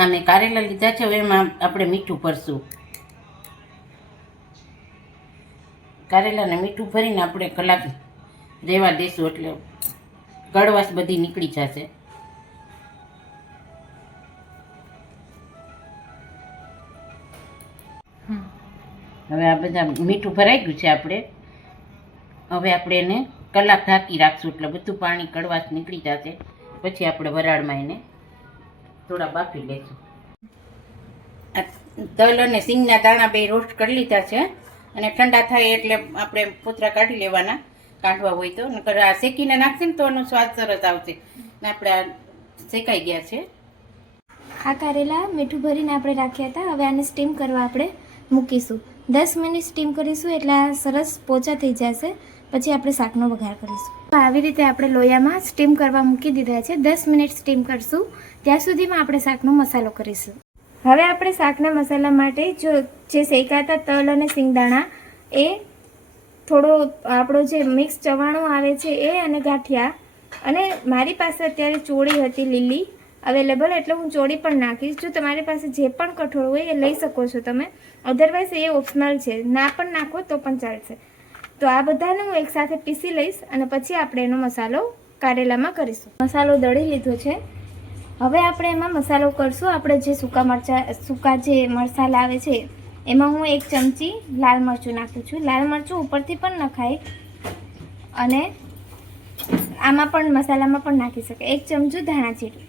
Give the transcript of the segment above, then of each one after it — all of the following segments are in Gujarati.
આ મેં કારેલા લીધા છે. હવે એમાં આપણે મીઠું ભરશું. કારેલાને મીઠું ભરીને આપણે કલાક રહેવા દઈશું, એટલે કડવાશ બધી નીકળી જશે. હવે આ બધા મીઠું ભરાઈ ગયું છે. હવે આપણે એને કલાક ઢાંકી રાખશું, એટલે બધું પાણી કડવાશ નીકળી જશે. પછી આપણે વરાળમાં એને થોડા બાફી લઈશું. આ તલ અને સિંગના દાણા બે રોસ્ટ કરી લીધા છે, અને ઠંડા થાય એટલે આપણે પોતરા કાઢી લેવાના, કાઢવા હોય તો. નકર આ શેકીને નાખશે ને તો એનો સ્વાદ સરસ આવશે. ને આપણે આ શેકાઈ ગયા છે. આ કારેલા મીઠું ભરીને આપણે રાખ્યા હતા. હવે આને સ્ટીમ કરવા આપણે મૂકીશું. 10 મિનિટ સ્ટીમ કરીશું એટલે આ સરસ પોચા થઈ જશે. પછી આપણે શાકનો વઘાર કરીશું. આવી રીતે આપણે લોયામાં સ્ટીમ કરવા મૂકી દીધા છે. 10 મિનિટ સ્ટીમ કરશું. ત્યાં સુધીમાં આપણે શાકનો મસાલો કરીશું. હવે આપણે શાકના મસાલા માટે જે શેકાતા તલ અને સિંગદાણા, એ થોડો આપણો જે મિક્સ ચવાણું આવે છે એ, અને ગાંઠિયા, અને મારી પાસે અત્યારે ચોળી હતી લીલી અવેલેબલ, એટલે હું ચોળી પણ નાખીશ. જો તમારી પાસે જે પણ કઠોળ હોય એ લઈ શકો છો તમે, અધરવાઇઝ એ ઓપ્શનલ છે. ના પણ નાખો તો પણ ચાલશે. તો આ બધાને હું એકસાથે પીસી લઈશ, અને પછી આપણે એનો મસાલો કારેલામાં કરીશું. મસાલો દળી લીધો છે. હવે આપણે એમાં મસાલો કરશું. આપણે જે સૂકા જે મસાલા આવે છે એમાં હું 1 ચમચી લાલ મરચું નાખું છું. લાલ મરચું ઉપરથી પણ નખાય, અને આમાં પણ મસાલામાં પણ નાખી શકે. 1 ચમચું ધાણા જીરું,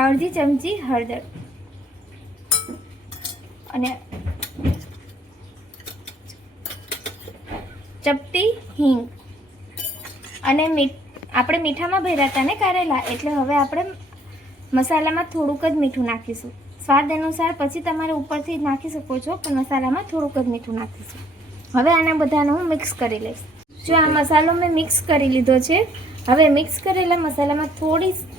અડધી ચમચી હળદર, અને ચપટી હિંગ. અને આપણે મીઠામાં ભર્યા હતા ને કારેલા, એટલે હવે આપણે મસાલામાં થોડુંક જ મીઠું નાખીશું. સ્વાદ અનુસાર પછી તમારે ઉપરથી નાખી શકો છો, પણ મસાલામાં થોડુંક જ મીઠું નાખીશું. હવે આને બધાને હું મિક્સ કરી લઈશ. જો આ મસાલો મેં મિક્સ કરી લીધો છે. હવે મિક્સ કરેલા મસાલામાં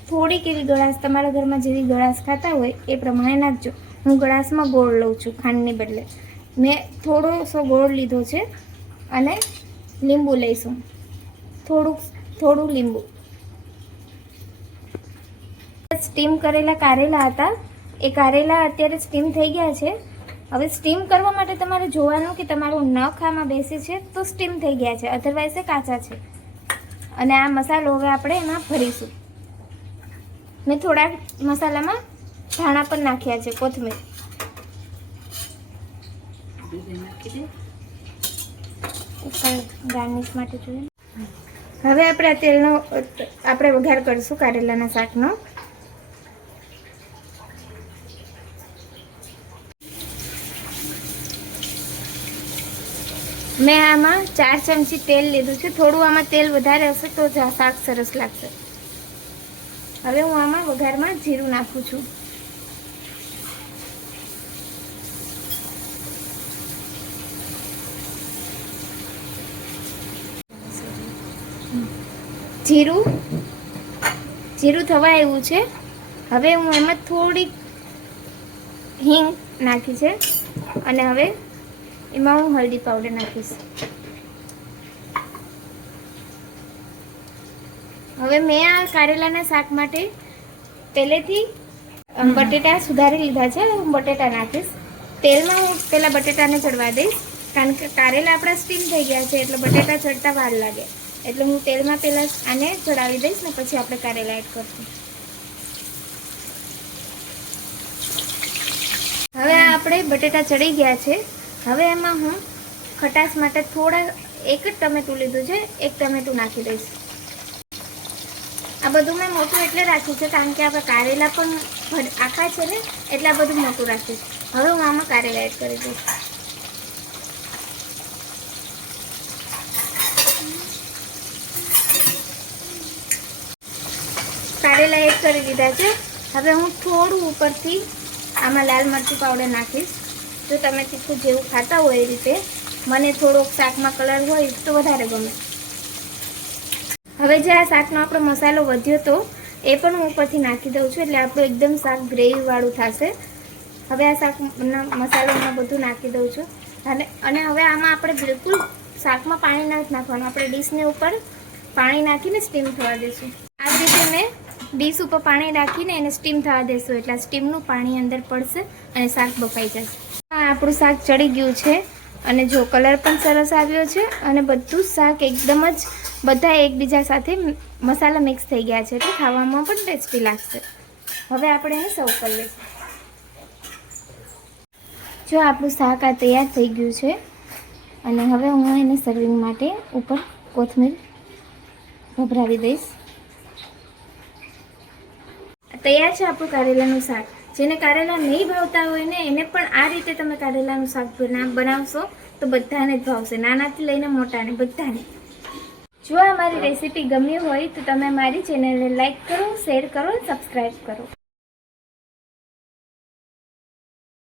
થોડીક એવી ગળાશ, તમારા ઘરમાં જેવી ગળાશ ખાતા હોય એ પ્રમાણે નાખજો. હું ગળાશમાં ગોળ લઉં છું, ખાંડની બદલે. મેં થોડોસો ગોળ લીધો છે, અને લીંબુ લઈશું, થોડું લીંબુ. સ્ટીમ કરેલા કારેલા હતા, એ કારેલા અત્યારે સ્ટીમ થઈ ગયા છે. હવે સ્ટીમ કરવા માટે તમારે જોવાનું કે તમારું નખ આમાં બેસે છે તો સ્ટીમ થઈ ગયા છે, અધરવાઇઝ એ કાચા છે. અને આ મસાલો હવે આપણે એમાં ભરીશું. મેં થોડા મસાલામાં ધાણા પણ નાખ્યા છે, કોથમીર. ઉપર ગાર્નિશ માટે જોઈએ. હવે આપણે આ તેલનો આપણે વઘાર કરીશું કારેલાના શાકનો. મેં આમાં 4 ચમચી તેલ લીધું છે. થોડું આમાં તેલ વધારે હશે તો શાક સરસ લાગશે. હવે હું આમાં વઘારમાં જીરું નાખું છું. જીરું થવા આવ્યું છે. હવે હું એમાં થોડીક હિંગ નાખી છે, અને હવે એમાં હું હળદી પાવડર નાખીશ. હવે મેં આ કારેલાના શાક માટે પહેલેથી બટેટા સુધારી લીધા છે. હું બટેટા નાખીશ તેલમાં. હું પહેલાં બટેટાને ચડવા દઈશ, કારણ કે કારેલા આપણા સ્ટીમ થઈ ગયા છે, એટલે બટેટા ચડતા વાર લાગે. એટલે હું તેલમાં પહેલાં આને ચડાવી દઈશ, ને પછી આપણે કારેલા એડ કરીશું. હવે આપણે બટેટા ચડી ગયા છે. હવે એમાં હું ખટાશ માટે એક જ ટમેટું લીધું છે, 1 ટમેટું નાખી દઈશ. આ બધું મેં મોટું એટલે રાખ્યું છે, કારણ કે આપણે કારેલા પણ આખા છે ને, એટલે આ બધું મોટું રાખ્યું છે. હવે હું આમાં કારેલા એડ કરી દઈશ. કારેલા એડ કરી દીધા છે. હવે હું થોડું ઉપરથી આમાં લાલ મરચું પાવડર નાખીશ. જો તમે તીખું જેવું ખાતા હોય એ રીતે. મને થોડોક શાકમાં કલર હોય તો વધારે ગમે. હવે જે આ શાકનો આપણો મસાલો વધ્યો હતો એ પણ હું ઉપરથી નાખી દઉં છું, એટલે આપણું એકદમ શાક ગ્રેવીવાળું થશે. હવે આ શાકના મસાલામાં બધું નાખી દઉં છું, અને હવે આમાં આપણે બિલકુલ શાકમાં પાણી નથી નાખવાનું. આપણે ડીશની ઉપર પાણી નાખીને સ્ટીમ થવા દઈશું. આ રીતે મેં ડીશ ઉપર પાણી રાખીને એને સ્ટીમ થવા દેશું એટલે સ્ટીમનું પાણી અંદર પડશે અને શાક બફાઈ જશે. આ આપણું શાક ચડી ગયું છે અને જો કલર પણ સરસ આવ્યો છે અને બધું જ શાક એકદમ જ બધા એકબીજા સાથે મસાલા મિક્સ થઈ ગયા છે એટલે ખાવામાં પણ ટેસ્ટી લાગશે. હવે આપણે એને સર્વ કરી લઈશું. જો આપણું શાક આ તૈયાર થઈ ગયું છે અને હવે હું એને સર્વિંગ માટે ઉપર કોથમીર ભભરાવી દઈશ. તૈયાર છે આપણું કારેલાનું શાક. જેને કારેલા નહીં ભાવતા હોય ને એને પણ આ રીતે તમે કારેલાનું શાક બનાવશો તો બધાને જ ભાવશે, નાનાથી લઈને મોટાને બધાને. જો આ મારી રેસીપી ગમી હોય તો તમે મારી ચેનલને લાઈક કરો, શેર કરો, સબસ્ક્રાઈબ કરો.